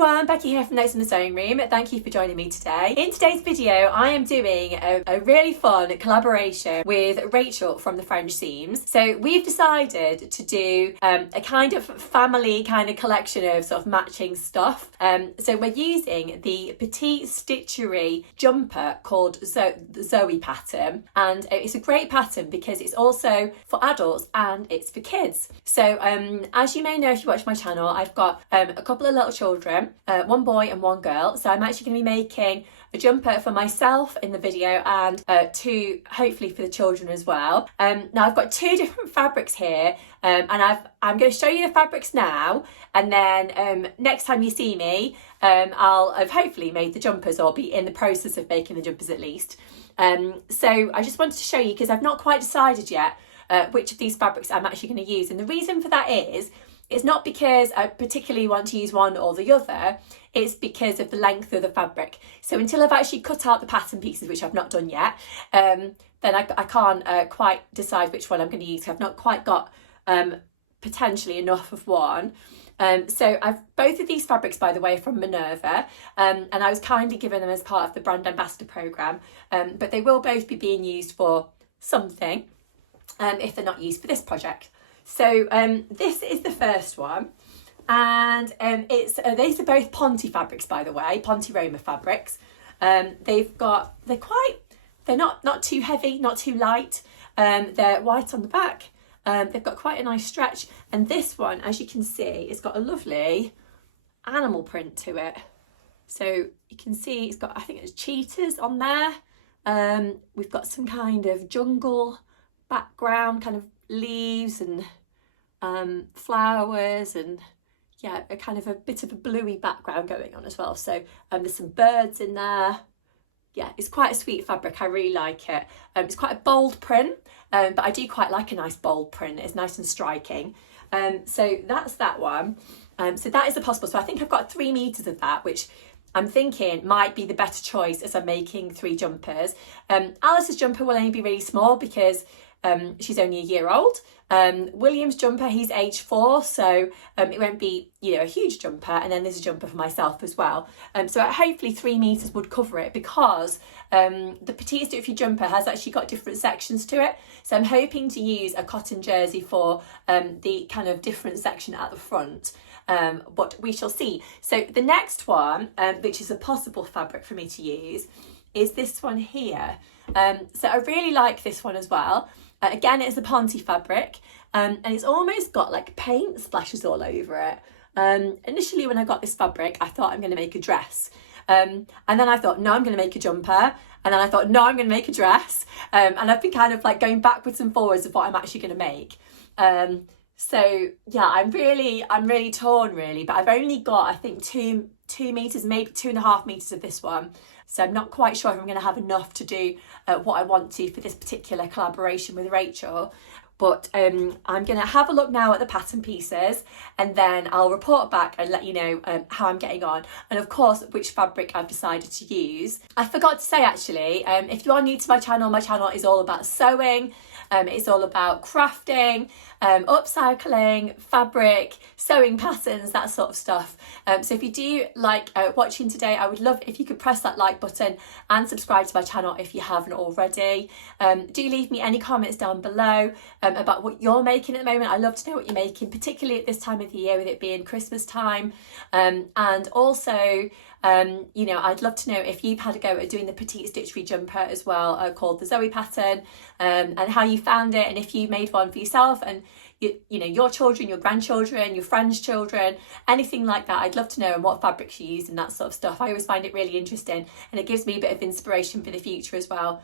everyone, Becky here from Notes in the Sewing Room. Thank you for joining me today. In today's video, I am doing a really fun collaboration with Rachel from the French Seams. So we've decided to do a kind of family kind of collection of sort of matching stuff. So we're using the Petite Stitchery jumper called Xoe pattern, and it's a great pattern because it's also for adults and it's for kids. So as you may know if you watch my channel, I've got a couple of little children, one boy and one girl. So I'm actually going to be making a jumper for myself in the video and two hopefully for the children as well. Now I've got two different fabrics here, and I'm going to show you the fabrics now, and then next time you see me I'll have hopefully made the jumpers or be in the process of making the jumpers at least. So I just wanted to show you because I've not quite decided yet which of these fabrics I'm actually going to use, and the reason for that is it's not because I particularly want to use one or the other, it's because of the length of the fabric. So until I've actually cut out the pattern pieces, which I've not done yet, then I can't quite decide which one I'm going to use. I've not quite got potentially enough of one. So both of these fabrics, by the way, are from Minerva, and I was kindly given them as part of the brand ambassador programme, but they will both be being used for something if they're not used for this project. So this is the first one, and these are both Ponte fabrics, by the way, Ponte Roma fabrics. They're not too heavy, not too light. They're white on the back. They've got quite a nice stretch, and this one, as you can see, it's got a lovely animal print to it. So you can see it's got, I think it's cheetahs on there. We've got some kind of jungle background, kind of leaves and flowers, and yeah, a kind of a bit of a bluey background going on as well. So there's some birds in there. Yeah, it's quite a sweet fabric. I really like it. It's quite a bold print, but I do quite like a nice bold print. It's nice and striking. So that's that one. So that is a possible. So I think I've got 3 meters of that, which I'm thinking might be the better choice as I'm making 3 jumpers. Alice's jumper will only be really small because she's only a year old. William's jumper, he's age 4, so it won't be, a huge jumper, and then there's a jumper for myself as well. So hopefully 3 meters would cover it, because the Petite Stitchery jumper has actually got different sections to it. So I'm hoping to use a cotton jersey for the kind of different section at the front. But we shall see. So the next one, which is a possible fabric for me to use, is this one here. So I really like this one as well. Again, it's a Ponte fabric, and it's almost got like paint splashes all over it. Initially when I got this fabric, I thought I'm going to make a dress. And then I thought, no, I'm going to make a jumper. And then I thought, no, I'm going to make a dress. And I've been kind of like going backwards and forwards of what I'm actually going to make. So yeah, I'm really torn really, but I've only got, I think, two meters, maybe 2.5 meters of this one. So I'm not quite sure if I'm going to have enough to do what I want to for this particular collaboration with Rachel. But I'm going to have a look now at the pattern pieces, and then I'll report back and let you know how I'm getting on, and of course which fabric I've decided to use. I forgot to say actually, if you are new to my channel is all about sewing. It's all about crafting, upcycling, fabric, sewing patterns, that sort of stuff. So if you do like watching today, I would love if you could press that like button and subscribe to my channel if you haven't already. Do leave me any comments down below about what you're making at the moment. I love to know what you're making, particularly at this time of the year with it being Christmas time. And also, I'd love to know if you've had a go at doing the Petite Stitchery jumper as well, called the Xoe pattern, and how you found it, and if you made one for yourself and your children, your grandchildren, your friends' children, anything like that. I'd love to know, and what fabrics you use and that sort of stuff. I always find it really interesting, and it gives me a bit of inspiration for the future as well.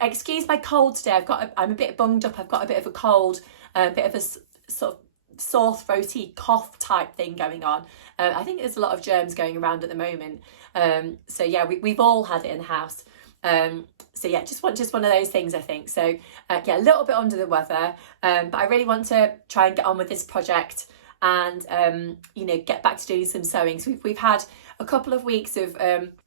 Excuse my cold today. I'm a bit bunged up. I've got a bit of a cold, a bit of a sort of sore throaty cough type thing going on. I think there's a lot of germs going around at the moment. So yeah, we've all had it in the house. So yeah, just one of those things, I think. So yeah, a little bit under the weather, but I really want to try and get on with this project and you know, get back to doing some sewing. So we've had a couple of weeks of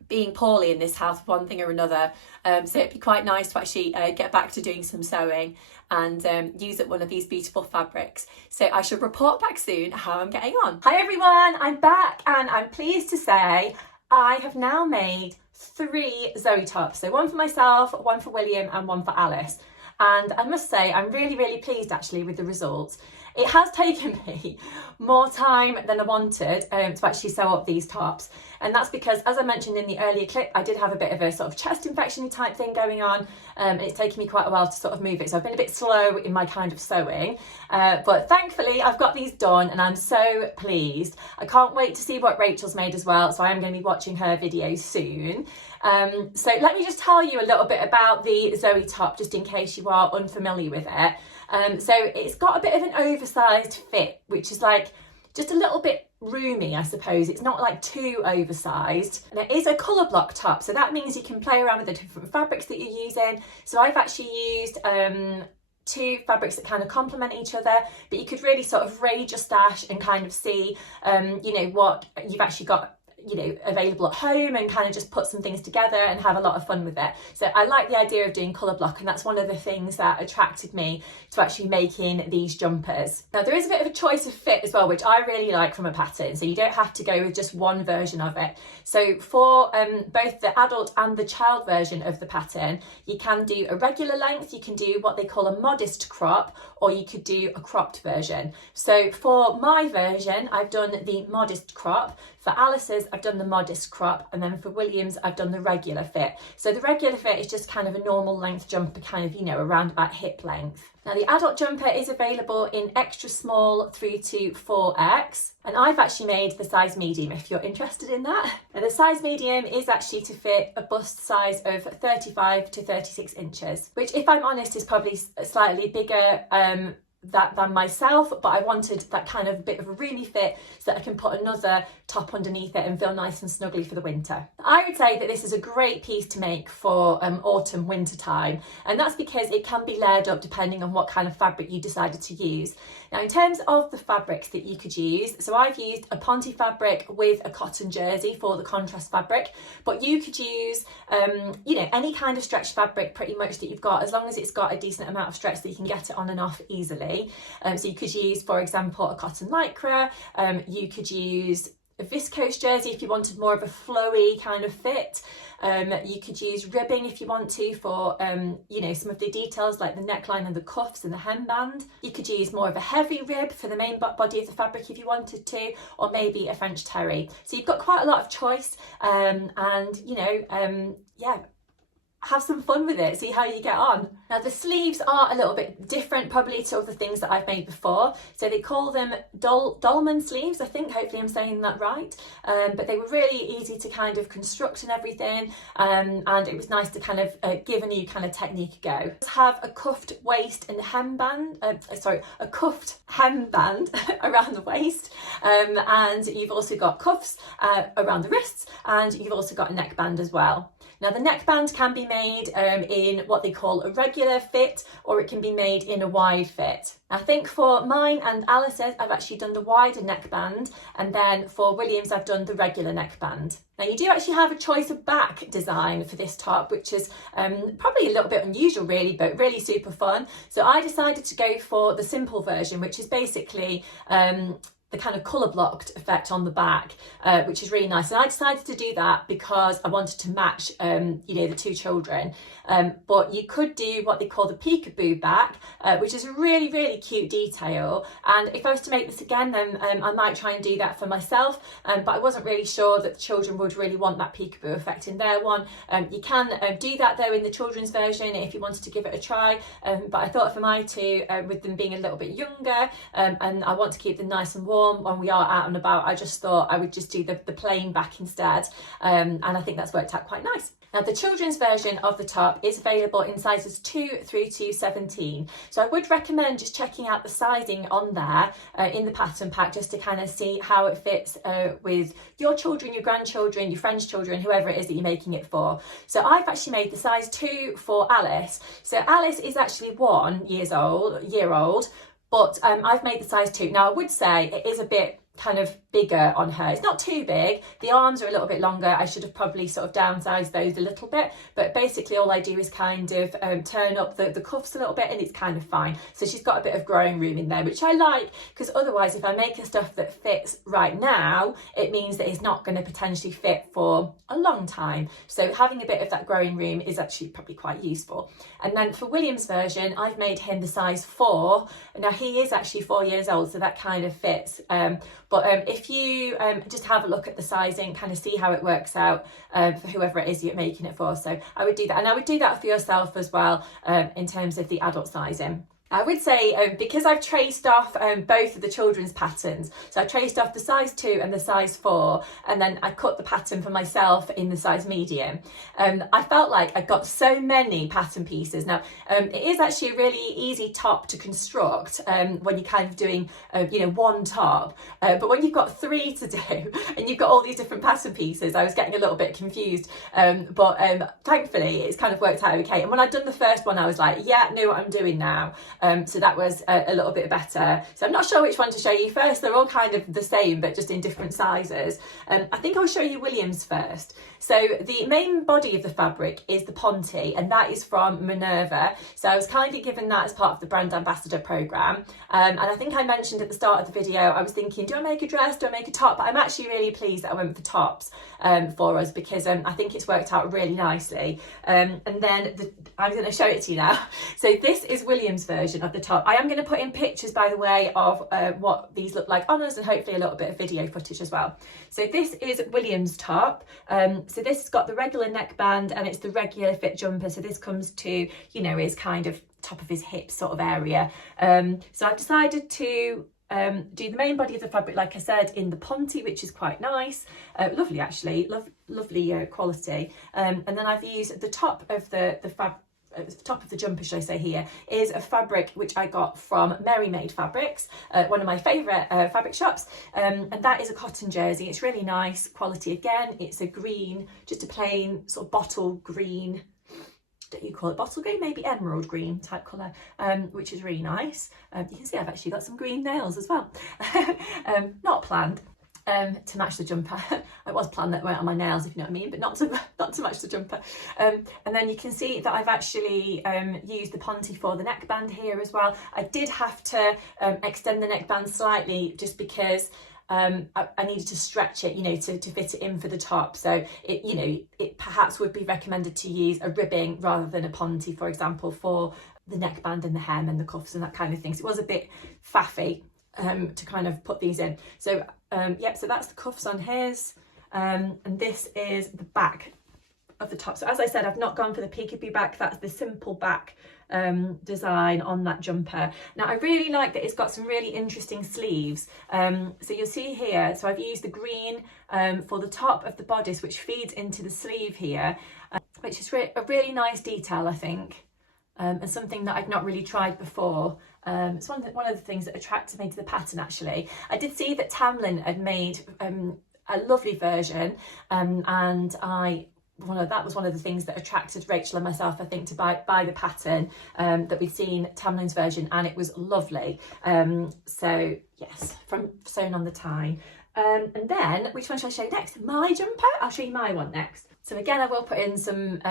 being poorly in this house, one thing or another, so it'd be quite nice to actually get back to doing some sewing and use up one of these beautiful fabrics. So I shall report back soon how I'm getting on. Hi everyone, I'm back, and I'm pleased to say I have now made 3 Xoe tops. So one for myself, one for William, and one for Alice. And I must say, I'm really pleased actually with the results. It has taken me more time than I wanted to actually sew up these tops. And that's because, as I mentioned in the earlier clip, I did have a bit of a sort of chest infection type thing going on. And it's taken me quite a while to sort of move it. So I've been a bit slow in my kind of sewing. But thankfully, I've got these done and I'm so pleased. I can't wait to see what Rachel's made as well. So I am going to be watching her video soon. So let me just tell you a little bit about the Xoe top, just in case you are unfamiliar with it. So it's got a bit of an oversized fit, which is like just a little bit roomy, I suppose. It's not like too oversized. And it is a colour block top, so that means you can play around with the different fabrics that you're using. So I've actually used 2 fabrics that kind of complement each other, but you could really sort of raid your stash and kind of see, you know, what you've actually got, you know, available at home, and kind of just put some things together and have a lot of fun with it. So I like the idea of doing colour block, and that's one of the things that attracted me to actually making these jumpers. Now there is a bit of a choice of fit as well, which I really like from a pattern, so you don't have to go with just one version of it. So for both the adult and the child version of the pattern, you can do a regular length, you can do what they call a modest crop, or you could do a cropped version. So for my version, I've done the modest crop. For Alice's, I've done the modest crop, and then for William's, I've done the regular fit. So the regular fit is just kind of a normal length jumper, kind of, you know, around about hip length. Now the adult jumper is available in extra small through to 4X, and I've actually made the size medium if you're interested in that. Now the size medium is actually to fit a bust size of 35 to 36 inches, which, if I'm honest, is probably slightly bigger than myself, but I wanted that kind of bit of a roomy fit so that I can put another top underneath it and feel nice and snuggly for the winter. I would say that this is a great piece to make for autumn winter time, and that's because it can be layered up depending on what kind of fabric you decided to use. Now in terms of the fabrics that you could use, so I've used a Ponte fabric with a cotton jersey for the contrast fabric, but you could use you know, any kind of stretch fabric pretty much that you've got, as long as it's got a decent amount of stretch that you can get it on and off easily. So you could use, for example, a cotton lycra, you could use a viscose jersey if you wanted more of a flowy kind of fit. You could use ribbing if you want to for you know, some of the details like the neckline and the cuffs and the hemband. You could use more of a heavy rib for the main body of the fabric if you wanted to, or maybe a French terry. So you've got quite a lot of choice, and you know, yeah, have some fun with it, see how you get on. Now the sleeves are a little bit different probably to other things that I've made before. So they call them dolman sleeves, I think, hopefully I'm saying that right. But they were really easy to kind of construct and everything, and it was nice to kind of give a new kind of technique a go. Have a cuffed waist and hemband, a cuffed hemband around the waist, and you've also got cuffs around the wrists, and you've also got a neckband as well. Now the neckband can be made in what they call a regular fit, or it can be made in a wide fit. I think for mine and Alice's, I've actually done the wider neckband, and then for William's, I've done the regular neckband. Now you do actually have a choice of back design for this top, which is probably a little bit unusual really, but really super fun. So I decided to go for the simple version, which is basically the kind of colour blocked effect on the back, which is really nice. And I decided to do that because I wanted to match, you know, the 2 children. But you could do what they call the peekaboo back, which is a really cute detail. And if I was to make this again, then I might try and do that for myself. But I wasn't really sure that the children would really want that peekaboo effect in their one. You can do that though in the children's version if you wanted to give it a try. But I thought for my 2, with them being a little bit younger, and I want to keep them nice and warm when we are out and about, I just thought I would just do the plain back instead, and I think that's worked out quite nice. Now the children's version of the top is available in sizes 2 through to 17, so I would recommend just checking out the sizing on there in the pattern pack, just to kind of see how it fits with your children, your grandchildren, your friends' children, whoever it is that you're making it for. So I've actually made the size 2 for Alice. So Alice is actually 1 year old, but I've made the size 2. Now I would say it is a bit kind of bigger on her. It's not too big. The arms are a little bit longer. I should have probably sort of downsized those a little bit, but basically all I do is kind of turn up the cuffs a little bit and it's kind of fine. So she's got a bit of growing room in there, which I like, because otherwise if I make her stuff that fits right now, it means that it's not going to potentially fit for a long time. So having a bit of that growing room is actually probably quite useful. And then for William's version, I've made him the size 4. Now he is actually 4 years old, so that kind of fits. But if you just have a look at the sizing, kind of see how it works out for whoever it is you're making it for. So I would do that. And I would do that for yourself as well in terms of the adult sizing. I would say because I've traced off both of the children's patterns, so I traced off the size 2 and the size 4, and then I cut the pattern for myself in the size medium. I felt like I got so many pattern pieces. Now it is actually a really easy top to construct when you're kind of doing one top, but when you've got 3 to do and you've got all these different pattern pieces, I was getting a little bit confused, but thankfully it's kind of worked out okay. And when I'd done the first one, I was like, yeah, I know what I'm doing now. So that was a little bit better. So I'm not sure which one to show you first. They're all kind of the same, but just in different sizes. I think I'll show you William's first. So the main body of the fabric is the Ponte, and that is from Minerva. So I was kindly given that as part of the brand ambassador program. And I think I mentioned at the start of the video, I was thinking, do I make a dress? Do I make a top? But I'm actually really pleased that I went for tops for us, because I think it's worked out really nicely. And then I'm going to show it to you now. So this is William's version of the top. I am going to put in pictures, by the way, of what these look like on us, and hopefully a little bit of video footage as well. So this is William's top. So this has got the regular neckband and it's the regular fit jumper. So this comes to, his kind of top of his hip sort of area. So I've decided to do the main body of the fabric, like I said, in the Ponte, which is quite nice, lovely actually, lovely quality. And then I've used the top of the top of the jumper, should I say, here is a fabric which I got from Merry Made Fabrics, one of my favourite fabric shops, and that is a cotton jersey. It's really nice quality. Again, it's a green, just a plain sort of bottle green, don't you call it bottle green, maybe emerald green type colour, which is really nice. You can see I've actually got some green nails as well. Not planned. To match the jumper. It was planned that it went on my nails, if you know what I mean, but not to match the jumper. And then you can see that I've actually used the Ponte for the neckband here as well. I did have to extend the neckband slightly, just because I needed to stretch it, to fit it in for the top. So it perhaps would be recommended to use a ribbing rather than a Ponte, for example, for the neckband and the hem and the cuffs and that kind of thing. So it was a bit faffy to kind of put these in. So so that's the cuffs on his, and this is the back of the top. So as I said, I've not gone for the peekaboo back. That's the simple back design on that jumper. Now I really like that it's got some really interesting sleeves. So you'll see here, so I've used the green for the top of the bodice, which feeds into the sleeve here, which is a really nice detail, I think, and something that I've not really tried before. It's one of the things that attracted me to the pattern, actually. I did see that Tamlin had made a lovely version, and that was one of the things that attracted Rachel and myself, I think, to buy the pattern, that we'd seen Tamlin's version, and it was lovely. So yes, from Sewn on the Tyne. And then, which one shall I show you next? My jumper? I'll show you my one next. So again, I will put in some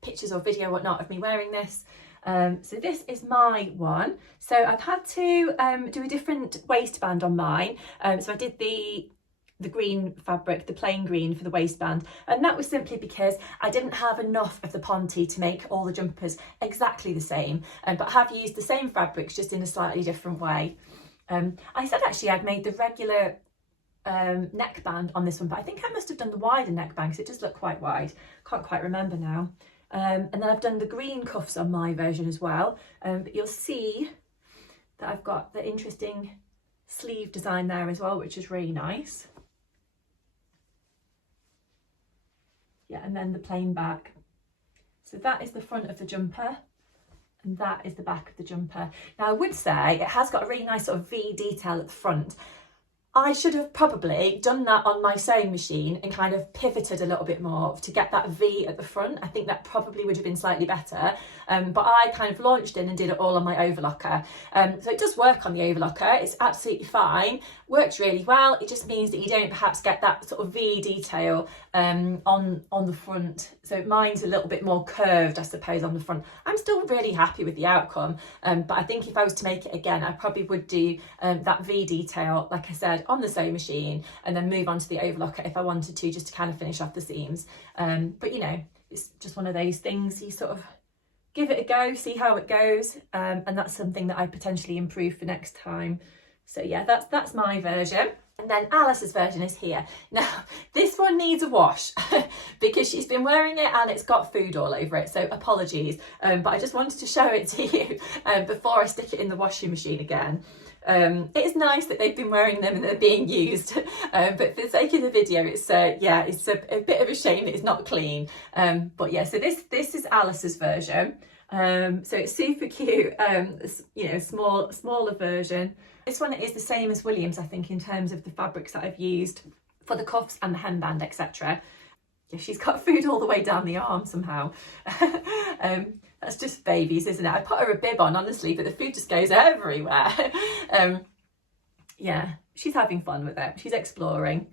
pictures or video, whatnot, of me wearing this. So this is my one. So I've had to do a different waistband on mine. So I did the green fabric, the plain green for the waistband, and that was simply because I didn't have enough of the Ponte to make all the jumpers exactly the same, but I have used the same fabrics just in a slightly different way. I said actually I'd made the regular neckband on this one, but I think I must have done the wider neckband because it does look quite wide. Can't quite remember now. And then I've done the green cuffs on my version as well, but you'll see that I've got the interesting sleeve design there as well, which is really nice. Yeah, and then the plain back. So that is the front of the jumper, and that is the back of the jumper. Now I would say it has got a really nice sort of V detail at the front. I should have probably done that on my sewing machine and kind of pivoted a little bit more to get that V at the front. I think that probably would have been slightly better. But I kind of launched in and did it all on my overlocker. So it does work on the overlocker. It's absolutely fine. Works really well. It just means that you don't perhaps get that sort of V detail on the front. So mine's a little bit more curved, I suppose, on the front. I'm still really happy with the outcome. But I think if I was to make it again, I probably would do that V detail, like I said, on the sewing machine, and then move on to the overlocker if I wanted to, just to kind of finish off the seams. But you know, it's just one of those things, you sort of give it a go, see how it goes, and that's something that I potentially improve for next time. So yeah, that's my version. And then Alice's version is here. Now, this one needs a wash because she's been wearing it and it's got food all over it. So apologies, but I just wanted to show it to you before I stick it in the washing machine again. It is nice that they've been wearing them and they're being used, but for the sake of the video, it's yeah, it's a bit of a shame that it's not clean. But yeah, so this is Alice's version. So it's super cute. You know, smaller version. This one is the same as William's, I think, in terms of the fabrics that I've used for the cuffs and the hemband, etc. Yeah, she's got food all the way down the arm somehow. That's just babies, isn't it? I put her a bib on, honestly, but the food just goes everywhere. Yeah, she's having fun with it. She's exploring.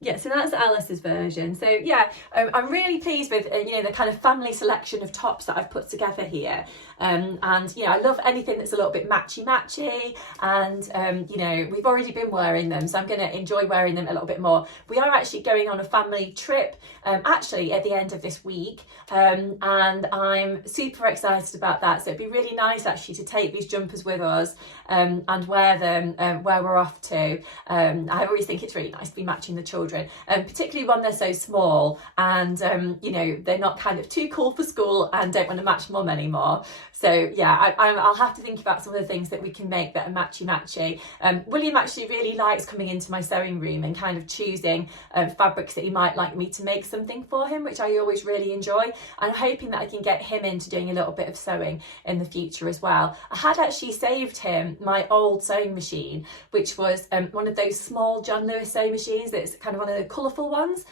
Yeah, so that's Alice's version. So yeah, I'm really pleased with you know, the kind of family selection of tops that I've put together here. And you know, I love anything that's a little bit matchy, and you know, we've already been wearing them, so I'm going to enjoy wearing them a little bit more. We are actually going on a family trip actually at the end of this week, and I'm super excited about that. So it'd be really nice actually to take these jumpers with us and wear them where we're off to. I always think it's really nice to be matching the children, particularly when they're so small and you know, they're not kind of too cool for school and don't want to match mum anymore. So yeah, I'll have to think about some of the things that we can make that are matchy. William actually really likes coming into my sewing room and kind of choosing fabrics that he might like me to make something for him, which I always really enjoy. I'm hoping that I can get him into doing a little bit of sewing in the future as well. I had actually saved him my old sewing machine, which was one of those small John Lewis sewing machines that's kind of one of the colourful ones,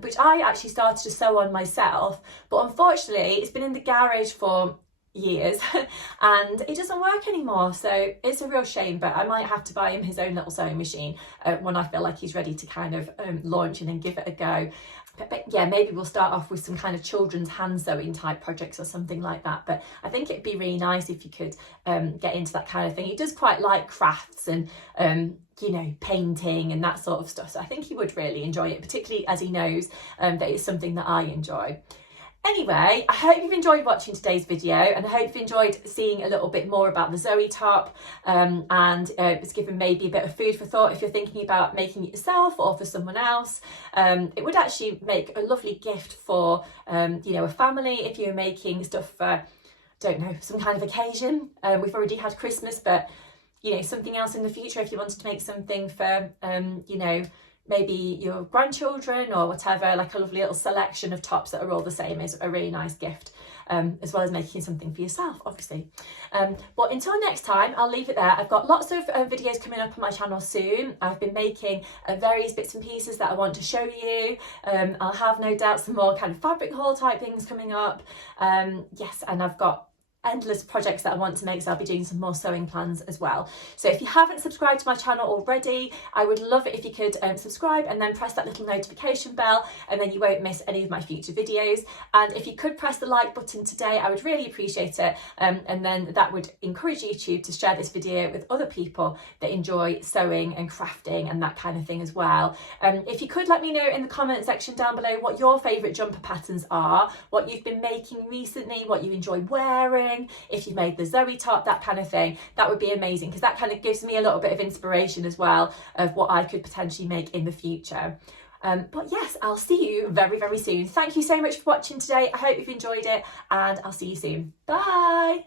which I actually started to sew on myself, but unfortunately it's been in the garage for years and it doesn't work anymore, so it's a real shame. But I might have to buy him his own little sewing machine when I feel like he's ready to kind of launch in and give it a go. But yeah, maybe we'll start off with some kind of children's hand sewing type projects or something like that. But I think it'd be really nice if you could get into that kind of thing. He does quite like crafts and you know, painting and that sort of stuff, so I think he would really enjoy it, particularly as he knows that it's something that I enjoy. Anyway, I hope you've enjoyed watching today's video, and I hope you've enjoyed seeing a little bit more about the Xoe top, and it's given maybe a bit of food for thought if you're thinking about making it yourself or for someone else. It would actually make a lovely gift for you know, a family if you're making stuff for, don't know, some kind of occasion. We've already had Christmas, but you know, something else in the future if you wanted to make something for you know, maybe your grandchildren or whatever. Like a lovely little selection of tops that are all the same is a really nice gift, as well as making something for yourself, obviously. But until next time, I'll leave it there. I've got lots of videos coming up on my channel soon. I've been making various bits and pieces that I want to show you. I'll have no doubt some more kind of fabric haul type things coming up. Yes, and I've got endless projects that I want to make, so I'll be doing some more sewing plans as well. So if you haven't subscribed to my channel already, I would love it if you could subscribe and then press that little notification bell, and then you won't miss any of my future videos. And if you could press the like button today, I would really appreciate it, and then that would encourage YouTube to share this video with other people that enjoy sewing and crafting and that kind of thing as well. If you could let me know in the comment section down below what your favourite jumper patterns are, what you've been making recently, what you enjoy wearing, if you've made the Xoe top, that kind of thing, that would be amazing, because that kind of gives me a little bit of inspiration as well of what I could potentially make in the future. But yes, I'll see you very, very soon. Thank you so much for watching today. I hope you've enjoyed it, and I'll see you soon. Bye.